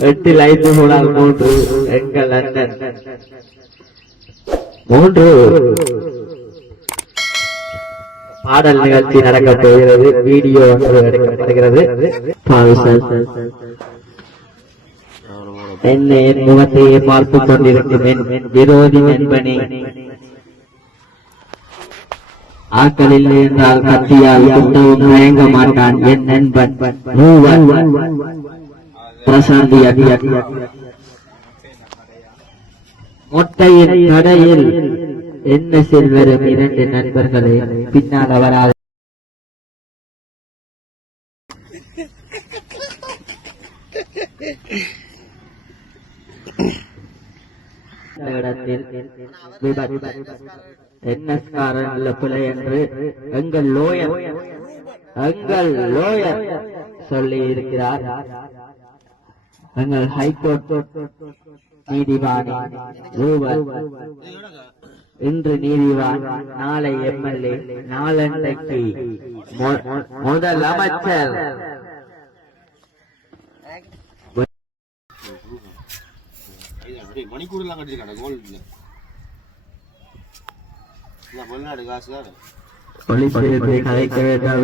எட்டில் ஐந்து மூணால் மூன்று எங்கள் அண்ணன். மூன்று. பாடல் நிகழ்ச்சி நடக்கப் போகிறது. வீடியோ ஒன்று எடுக்கப்படுகிறது. என்னை என் முகத்தையே பார்த்துக் கொண்டிருக்கும் விரோதி நண்பனே. ஆக்களில் என்றால் கத்தியால் குத்தவும் மயங்க மாட்டான் என் நண்பன். மூவன் பிரசாந்தி மொட்டையின் கடையில் என்ன செல்வரும் இரண்டு நண்பர்களே பின்னால் அவரால் என்ன இடத்தில் காரன் பிழை என்று எங்கள் லோயர் எங்கள் லோயர் சொல்லி இருக்கிறார். எங்கள் ஹைகோர்ட் நீதிவாணி ரூபன் இன்று நீதிவான் நாளை எம்எல்ஏ நாளன்றைக்கு மு- முதல் அமைச்சர் மணிக்கூடலாம் கட்டிருக்காங்க கோல்டு இல்ல வெளிநாடு காசு தான் ஒளிபரப்பை கலைக்க வேண்டாம்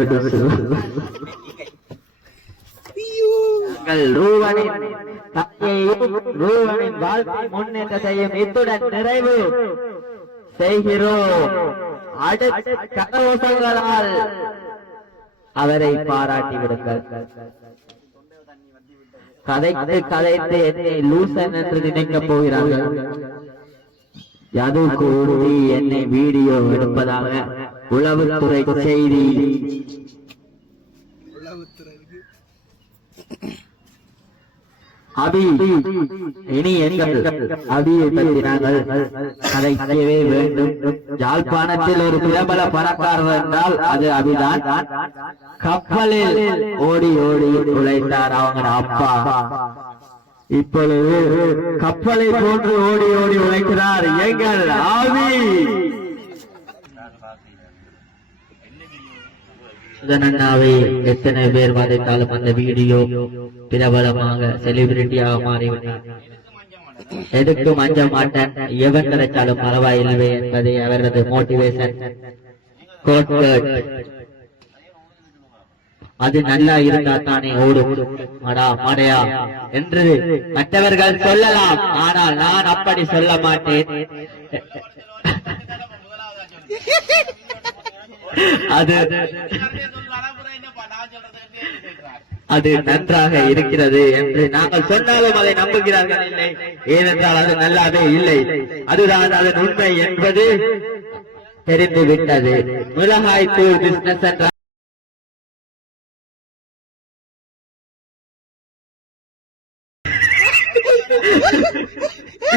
ரூவனின் தந்தையையும் ரூவனின் வாழ்க்கை முன்னேற்றத்தையும் இத்துடன் நிறைவு செய்கிறோம். அடுத்த அவரை பாராட்டி விடுங்கள். கதைத்து கதைத்து என்னை லூசன் என்று நினைக்க போகிறார்கள். யது உறுதி என்னை வீடியோ எடுப்பதாக உளவுத்துறை செய்தி. அபி இனி எங்கள் அபியை பற்றி நாங்கள் கதைக்கவே வேண்டும். யாழ்ப்பாணத்தில் ஒரு பிரபல பணக்காரர் என்றால் அது அபிதான். கப்பலில் ஓடி ஓடி உழைத்தார் அவங்க அப்பா. இப்பொழுது கப்பலை போன்று ஓடி ஓடி உழைக்கிறார் எங்கள் ஆவி சுதனண்ணாவை எத்தனை பேர் வதைத்தாலும் அந்த வீடியோ பிரபலமாக செலிபிரிட்டியாக மாறிவிட்டார் எதுக்கும் அஞ்ச மாட்டேன்? எவன் கிடைச்சாலும் பரவாயில்லை என்பதே அவரது மோட்டிவேஷன் அது நல்லா இருந்தா தானே ஓடும். மடா மடையா. என்று மற்றவர்கள் சொல்லலாம். ஆனால் நான் அப்படி சொல்ல மாட்டேன். அது அது நன்றாக இருக்கிறது என்று நாங்கள் சொன்னாலும் அதை நம்புகிறார்கள் இல்லை. ஏனென்றால் அது நல்லாவே இல்லை. அதுதான் அதன் உண்மை என்பது தெரிந்து விட்டது மிளகாய் தூள் பிசினஸ் என்ற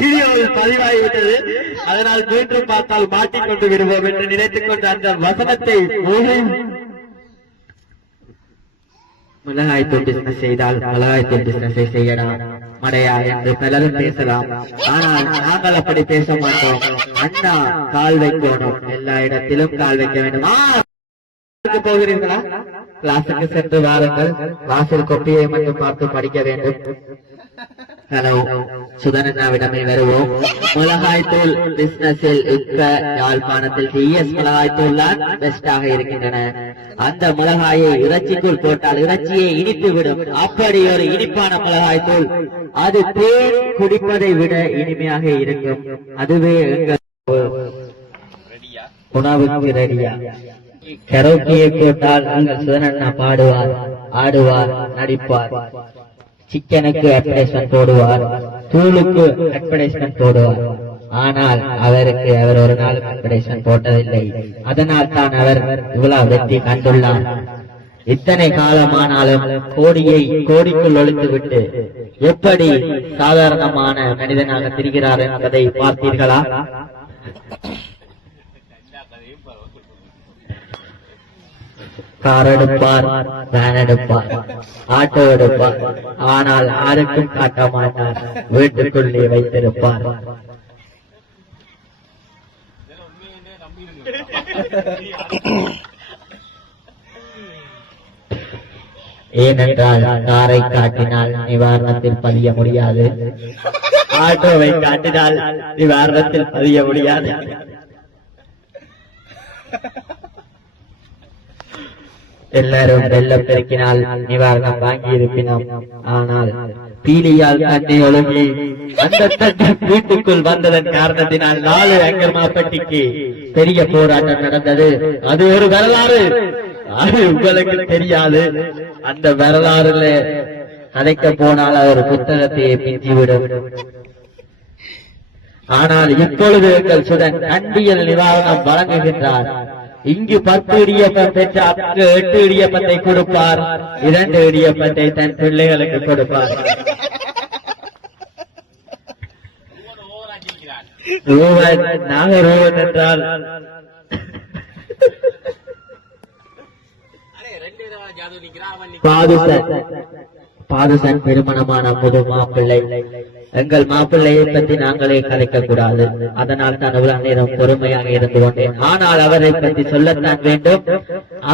வீடியோவில் பதிவாகிவிட்டது. அதனால் மீண்டும் பார்த்தால் மாட்டிக்கொண்டு விடுவோம் என்று நினைத்துக் கொண்டு அந்த வசனத்தை மிளகாய் தூள் பிசினஸ் செய்தால் மிளகாய் தூள் பிசினஸை செய்யடா மடையா என்று பலரும் பேசலாம். ஆனால் நாங்கள் அப்படி பேச மாட்டோம். அண்ணா கால் வைக்கணும். எல்லா இடத்திலும் கால் வைக்க வேண்டும். போகிறீர்களா? கிளாஸுக்கு சென்று வாருங்கள். கிளாஸில் கொப்பியை மட்டும் பார்த்து படிக்க வேண்டும். ஹலோ சுதனண்ணாவிடமே வருவோம். மிளகாய்த்தூள் பிசினஸில் இப்ப யாழ்ப்பாணத்தில் டிஎஸ் மிளகாய்த்தூள் தான் பெஸ்டாக இருக்கின்றன. அந்த மிளகாயை இறைச்சிக்குள் போட்டால் இறைச்சியை இனித்து விடும். அப்படி ஒரு இனிப்பான மிளகாய்த்தூள் அது தேன் குடிப்பதை விட இனிமையாக இருக்கும். அதுவே எங்கள் உணவுக்கு ரெடியா. கரோக்கியை போட்டால் அங்கள் சுதனண்ணா பாடுவார் ஆடுவார் நடிப்பார். சிக்கனுக்கு அட்வர்டைஸ்மெண்ட் போடுவார் தூளுக்கு அட்வர்டைஸ்மெண்ட் போடுவார். ஆனால் அவருக்கு அவர் ஒரு நாள் அட்வர்டைஸ்மெண்ட் போட்டதில்லை. அதனால் தான் அவர் இவ்வளவு வெற்றி கண்டுள்ளார் இத்தனை காலமானாலும் கோடியை கோடிக்குள் ஒழித்துவிட்டு எப்படி சாதாரணமான மனிதனாக திரிகிறார் என்பதை பார்த்தீர்களா? கார் எடுப்பார் வேன் எடுப்பார் ஆட்டோ எடுப்பார் ஆனால் யாருக்கும் காட்ட மாட்டார் வீட்டுக்குள்ளே வைத்திருப்பார். ஏனென்றால் காரை காட்டினால் நிவாரணத்தில் பதிய முடியாது. ஆட்டோவை காட்டினால் நிவாரணத்தில் பதிய முடியாது. எல்லாரும் வெள்ளம் பெருக்கினால் நிவாரணம் வாங்கி இருப்பினோம் ஆனால் பீலியால் தன்னை ஒழுங்கி அந்த தண்ணி வீட்டுக்குள் வந்ததன் காரணத்தினால் நாலு அங்கமாப்பட்டிக்கு பெரிய போராட்டம் நடந்தது. அது ஒரு வரலாறு. அது உங்களுக்கு தெரியாது. அந்த வரலாறுல அழைக்க போனால் அவர் புத்தகத்தையே மிஞ்சிவிடும் ஆனால் இப்பொழுது எங்கள் சுடன் கண்டியல் நிவாரணம் வழங்குகின்றார். இங்கு பத்து இடியப்பம் பெற்ற அங்கு எட்டு இடியப்பத்தை கொடுப்பார். இரண்டு இடியப்பத்தை தன் பிள்ளைகளுக்கு கொடுப்பார். நாக நாகரூவன் என்றால் பாதுசன் பாதுசன் திருமணமான புது மாப்பிள்ளை எங்கள் மாப்பிள்ளையை பற்றி நாங்களே கலைக்க கூடாது அதனால் தான் அவ்வளவு நேரம் பொறுமையாக இருந்து கொண்டேன். ஆனால் அவரை பற்றி சொல்லத்தான் வேண்டும்.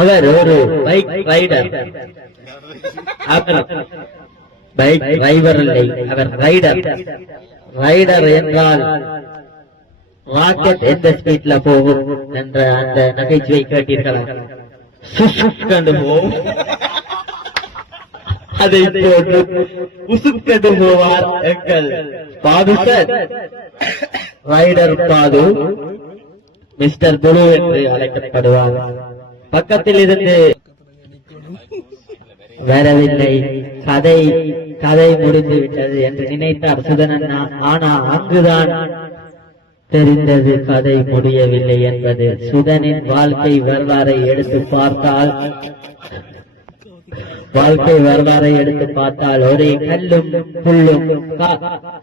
அவர் ஒரு பைக் ரைடர் பைக் டிரைவர் இல்லை. அவர் ரைடர் ரைடர் என்றால் ராக்கெட் எந்த ஸ்பீட்ல போகும் என்ற அந்த நகைச்சுவை கேட்டீர்களா? சுஷுக் கண்டு போகும். அதை போட்டு உசுக்கண்டு போவார் எங்கள் பாதுசர் ரைடர் பாது மிஸ்டர் குரு என்று அழைக்கப்படுவார். பக்கத்தில் இருந்து வரவில்லை. கதை கதை முடிந்து விட்டது என்று நினைத்தார் சுதனண்ணா. ஆனா அங்குதான் தெரிந்தது கதை முடியவில்லை என்பது. சுதனின் வாழ்க்கை வரலாறை எடுத்து பார்த்தால் வாழ்க்கை வரலாறை எடுத்து பார்த்தால் ஒரே கல்லும் புல்லும்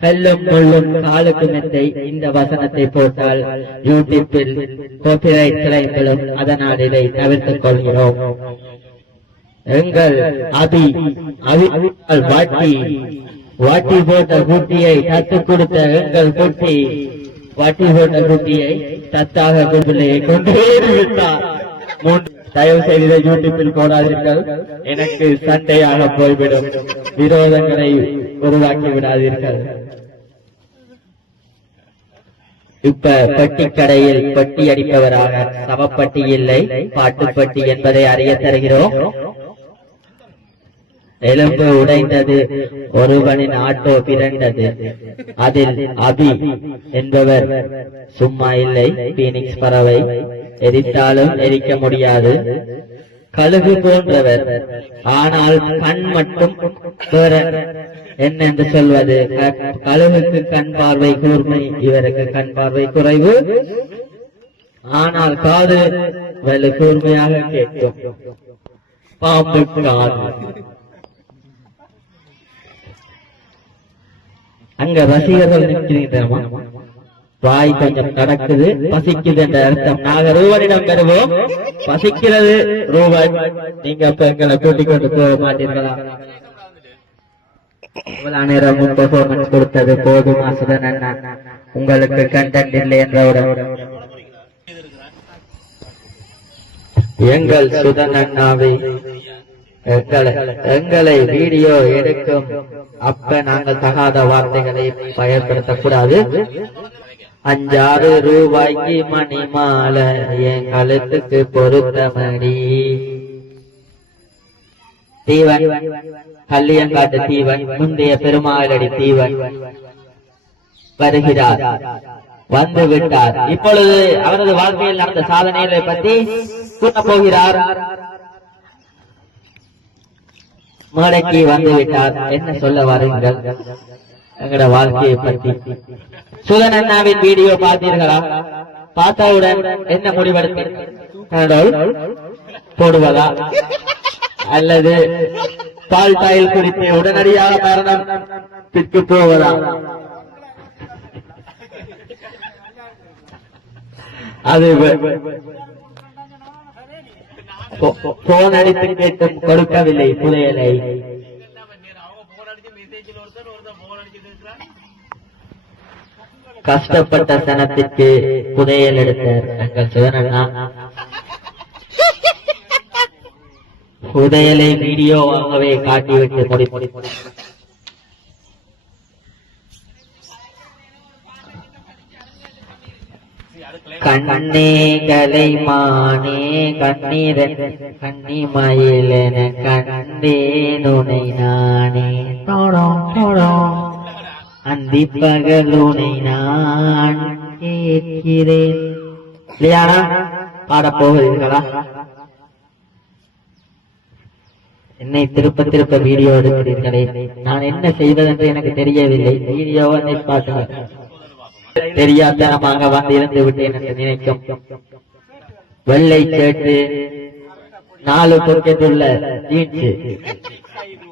கல்லும் முள்ளும் காலுக்கு மெத்தை இந்த வசனத்தை போட்டால் யூடியூப்பில் காப்பிரைட் கிளைகளும் அதனால் இதை தவிர்த்துக் கொள்கிறோம். எங்கள் அபி அபி வாட்டி வாட்டி போட்ட குட்டியை தத்து கொடுத்த எங்கள் குட்டி வாட்டி போட்ட குட்டியை தத்தாக குட்டியை கொண்டே விட்டார். மூன்று தயவு செய்து இதை யூடியூப்பில் போடாதீர்கள். எனக்கு சண்டையாக போய்விடும். விரோதங்களை உருவாக்கி விடாதீர்கள். இப்ப பெட்டி கடையில் பெட்டி அடிப்பவராக சமப்பட்டி இல்லை பாட்டுப்பட்டி என்பதை அறிய தருகிறோம். எலும்பு உடைந்தது ஒருவனின் ஆட்டோ பிறண்டது அதில் அபி என்பவர் சும்மா இல்லை பீனிக்ஸ் பறவை எரித்தாலும் எரிக்க முடியாது. கழுகு போன்றவர் ஆனால் கண் மட்டும் என்னென்று சொல்வது? கழுகுக்கு கண் பார்வை கூர்மை இவருக்கு கண் பார்வை குறைவு. ஆனால் காது வலு கூர்மையாக கேட்கும். பாம்பு காது அங்க ரசிகர்கள் நிற்கிறீங்க வாய் கொஞ்சம் கடக்குது. பசிக்குது என்ற அர்த்தம். நாங்க ரூபனிடம் பெறுவோம் பசிக்கிறது ரூபன். நீங்க அப்ப எங்களை கூட்டிக் கொண்டு போக மாட்டீர்களா? இவ்வளவு நேரம் பெர்ஃபார்மன்ஸ் கொடுத்தது போதுமா சுதன் அண்ணா? உங்களுக்கு கண்டென்ட் இல்லை என்றவுடன் எங்கள் சுதன் அண்ணாவை எங்களை வீடியோ எடுக்கும். அப்ப நாங்கள் தகாத வார்த்தைகளை பயன்படுத்தக்கூடாது. அஞ்சாறு ரூபாய்க்கு மணி மாலை என் கழுத்துக்கு பொருத்த மணி தீவன் கல்லியங்காட்டு தீவன் முந்தைய பெருமாளடி தீவன் வருகிறார். வந்து விட்டார். இப்பொழுது அவரது வாழ்க்கையில் நடந்த சாதனைகளை பற்றி கூட்ட போகிறார். மேடைக்கு வந்துவிட்டார். என்ன சொல்ல வாருங்கள்? எங்கட வாழ்க்கையை பற்றி சுதன் அண்ணாவின் வீடியோ பார்த்தீர்களா? பார்த்தவுடன் என்ன முடிவெடுத்தீர்கள் போடுவதா? அல்லது பால் தாயில் குறித்து உடனடியாக மரணம் பிற்கு போவதா? அது போன் அடித்து கேட்டும் கொடுக்கவில்லை புதையலை கஷ்டப்பட்ட சனத்திற்கு புதையல் எடுத்த எங்கள் சிவனண்ணா புதையலை வீடியோவாகவே காட்டிவிட்டு முடி முடி முடி கண்ணே கலை மானே கண்ணீர கண்ணி மயிலென கண்டே நுனை நானே. தோடோ தோடோ அந்தி பகலுனை நான் கேட்கிறேன். இல்லையானா? பாடப்போகிறீர்களா என்னை திருப்ப திருப்ப வீடியோ எடுக்கிறீர்களே. நான் என்ன செய்வதென்று எனக்கு தெரியவில்லை. வீடியோவை பார்த்து தெரியாதனமாக வந்து இருந்து விட்டேன் என்று நினைக்கும். வெள்ளை கேட்டு நாலு பொக்கெட்டுள்ள ஜீன்ஸ்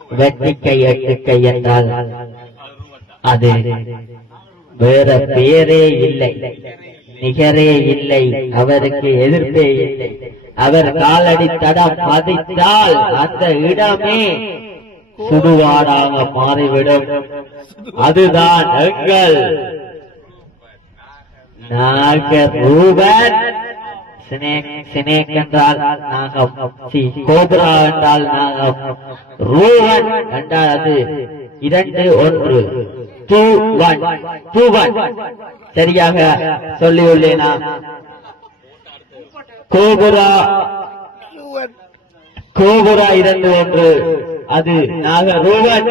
வெட்டி கை எட்டு கை என்றால் அது வேற பேரே இல்லை. நிகரே இல்லை. அவருக்கு எதிர்ப்பே இல்லை. அவர் காலடி தடம் பதித்தால் அந்த இடமே சுடுவாடாக மாறிவிடும். அதுதான் எங்கள் நாகரூபன் சினேக் சினேக் என்றால் நாகம். சி கோபுரா என்றால் நாகம். ரூபன் என்றால் அது இரண்டு ஒன்று. டூ ஒன் டூ ஒன் சரியாக சொல்லியுள்ளேனா? கோபுரா. கோபுரா இரண்டு ஒன்று. அது நாக ரூபன்.